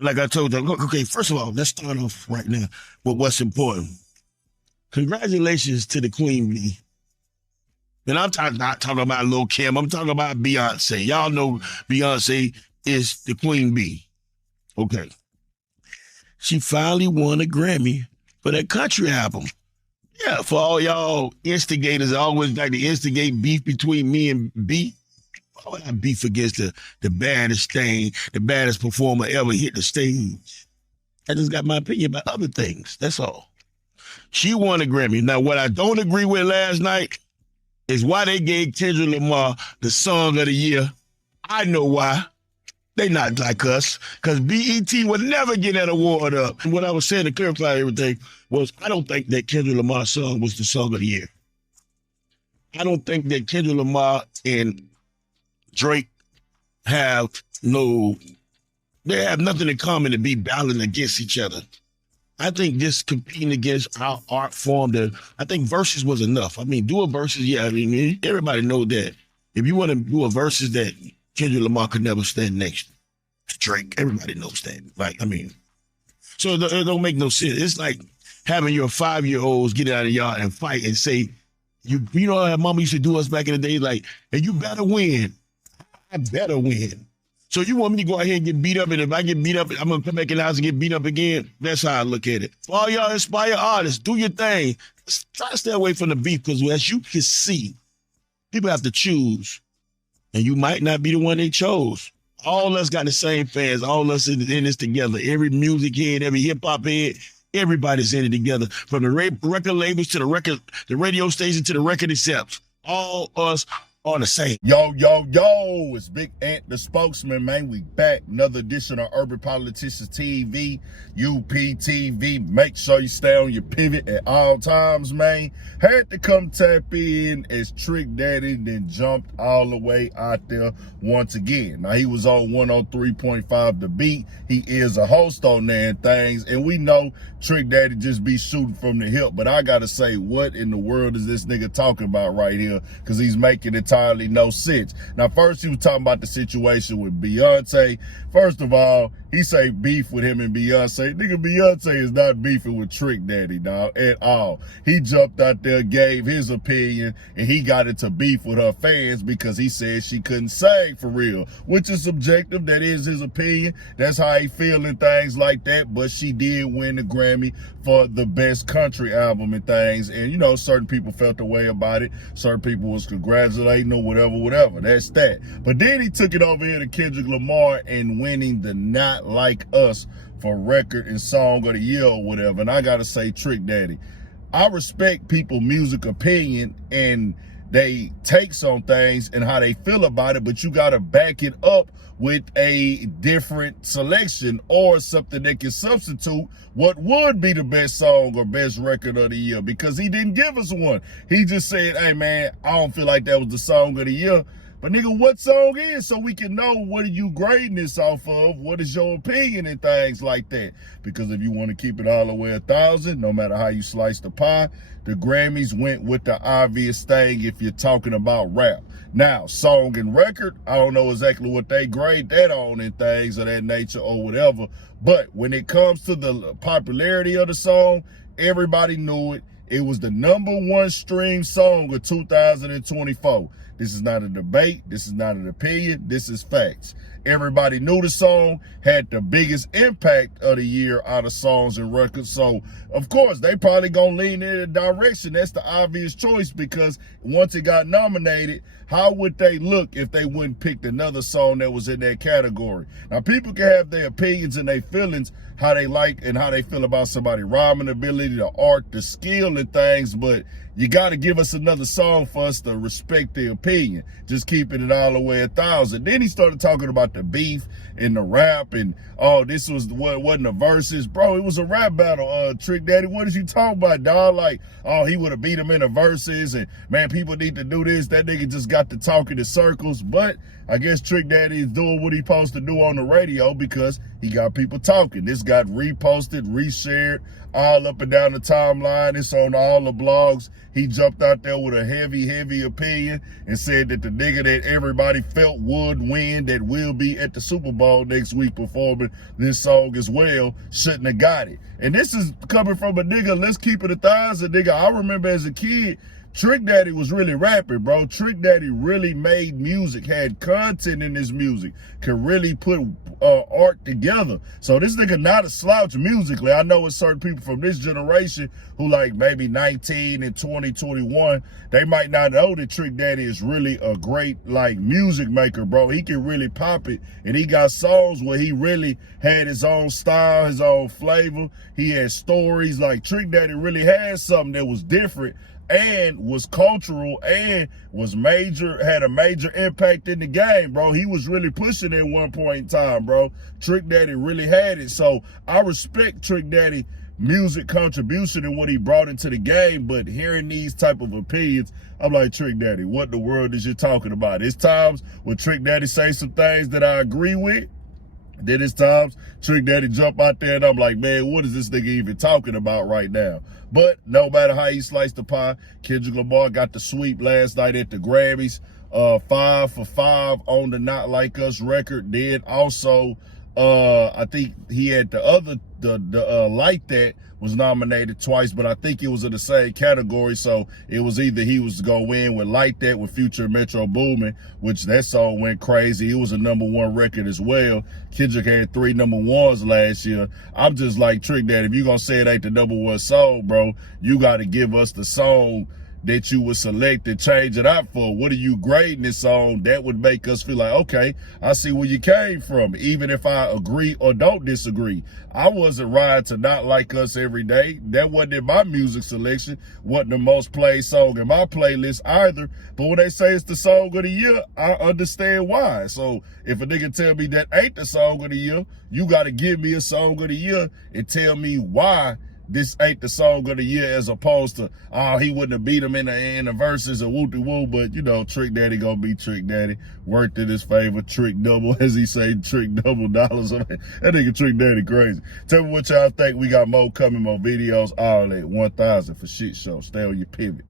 like I told them, okay, first of all, let's start off right now with what's important. Congratulations to the Queen Bee. And not talking about Lil Kim. I'm talking about Beyonce. Y'all know Beyonce is the Queen Bee. Okay. She finally won a Grammy for that country album. Yeah, for all y'all instigators, I always like to instigate beef between me and B. Why would I beef against the baddest thing, the baddest performer ever hit the stage? I just got my opinion about other things. That's all. She won a Grammy. Now, what I don't agree with last night is why they gave Kendrick Lamar the Song of the Year. I know why. They not like us, because BET would never get that award up. And what I was saying to clarify everything was I don't think that Kendrick Lamar's song was the Song of the Year. I don't think that Kendrick Lamar and Drake have nothing in common to be battling against each other. I think just competing against our art form, I think verses was enough. I mean, do a verses, yeah, I mean, everybody knows that. If you want to do a verses that Kendrick Lamar could never stand next to Drake, everybody knows that. Like, I mean, so it don't make no sense. It's like having your 5-year-olds get out of the yard and fight and say, you know how mama used to do us back in the day, like, and you better win. I better win. So you want me to go ahead and get beat up, and if I get beat up, I'm going to come back in the house and get beat up again? That's how I look at it. For all y'all inspire artists, do your thing. Try to stay away from the beef, because as you can see, people have to choose, and you might not be the one they chose. All us got the same fans. All us in this together. Every music head, every hip-hop head, everybody's in it together. From the record labels to the radio station to the record accepts. All us are the same. Yo, it's Big Ant, the spokesman, man. We back. Another edition of Urban Politicians TV, UPTV. Make sure you stay on your pivot at all times, man. Had to come tap in as Trick Daddy then jumped all the way out there once again. Now, he was on 103.5 The Beat. He is a host on there and things, and we know Trick Daddy just be shooting from the hip, but I gotta say, what in the world is this nigga talking about right here? Because he's making entirely no sense. Now, first he was talking about the situation with Beyonce. First of all, he say beef with him and Beyonce. Nigga, Beyonce is not beefing with Trick Daddy, dog, at all. He jumped out there, gave his opinion, and he got into beef with her fans because he said she couldn't sing for real, which is subjective. That is his opinion. That's how he feel and things like that, but she did win the Grammy for the best country album and things, and you know, certain people felt the way about it. Certain people was congratulating or whatever. That's that. But then he took it over here to Kendrick Lamar and winning the Not Like Us for record and song of the year or whatever. And I gotta say, Trick Daddy, I respect people's music opinion and they takes on things and how they feel about it, but you gotta back it up with a different selection or something that can substitute what would be the best song or best record of the year, because he didn't give us one. He just said, hey man, I don't feel like that was the song of the year. But nigga, what song is, so we can know what are you grading this off of? What is your opinion and things like that? Because if you want to keep it all the way 1,000, no matter how you slice the pie, the Grammys went with the obvious thing if you're talking about rap. Now, song and record, I don't know exactly what they grade that on and things of that nature or whatever. But when it comes to the popularity of the song, everybody knew it. It was the #1 stream song of 2024. This is not a debate. This is not an opinion. This is facts. Everybody knew the song, had the biggest impact of the year out of songs and records. So, of course, they probably gonna lean in a direction. That's the obvious choice, because once it got nominated, how would they look if they wouldn't pick another song that was in that category? Now, people can have their opinions and their feelings, how they like and how they feel about somebody rhyming ability, the art, the skill and things, but you got to give us another song for us to respect their opinion. Just keeping it all the way 1,000. Then he started talking about the beef and the rap and, oh, this wasn't a verses. Bro, it was a rap battle, Trick Daddy. What is you talking about, dog? Like, oh, he would have beat him in the verses and, man, people need to do this. That nigga just got to talking in circles. But I guess Trick Daddy is doing what he's supposed to do on the radio because he got people talking. This got reposted, reshared, all up and down the timeline. It's on all the blogs. He jumped out there with a heavy opinion and said that the nigga that everybody felt would win, that will be at the Super Bowl next week performing this song as well, shouldn't have got it. And this is coming from a nigga, let's keep it 1,000, nigga. I remember as a kid, Trick Daddy was really rapping, bro. Trick Daddy really made music, had content in his music, could really put art together. So this nigga not a slouch musically. I know it's certain people from this generation who like maybe 19 and 20, 21, they might not know that Trick Daddy is really a great like music maker, bro. He can really pop it, and he got songs where he really had his own style, his own flavor. He had stories. Like Trick Daddy really had something that was different and was cultural and was major, had a major impact in the game, bro. He was really pushing at one point in time, bro. Trick Daddy really had it. So I respect Trick Daddy music contribution and what he brought into the game, but hearing these type of opinions, I'm like, Trick Daddy, what the world is you talking about? It's times when Trick Daddy say some things that I agree with. Then it's times Trick Daddy jump out there and I'm like, man, what is this nigga even talking about right now? But no matter how you slice the pie, Kendrick Lamar got the sweep last night at the Grammys. 5 for 5 on the Not Like Us record. Then also, I think he had the other, Like That was nominated twice, but I think it was in the same category. So it was either he was going to win with Like That with Future and Metro Boomin, which that song went crazy. It was a #1 record as well. Kendrick had 3 #1s last year. I'm just like, Trick Daddy, if you're going to say it ain't the #1 song, bro, you got to give us the song that you would select and change it out for. What are you grading this song? That would make us feel like, okay, I see where you came from, even if I agree or don't disagree. I wasn't riding to Not Like Us every day. That wasn't in my music selection, wasn't the most played song in my playlist either. But when they say it's the song of the year, I understand why. So if a nigga tell me that ain't the song of the year, you got to give me a song of the year and tell me why this ain't the song of the year, as opposed to, oh, he wouldn't have beat him in the verses or woo-de-woo. But, you know, Trick Daddy gonna be Trick Daddy. Worked in his favor, trick double, as he say, trick double dollars. That nigga Trick Daddy crazy. Tell me what y'all think. We got more coming, more videos, all at 1,000 for shit show. Stay on your pivot.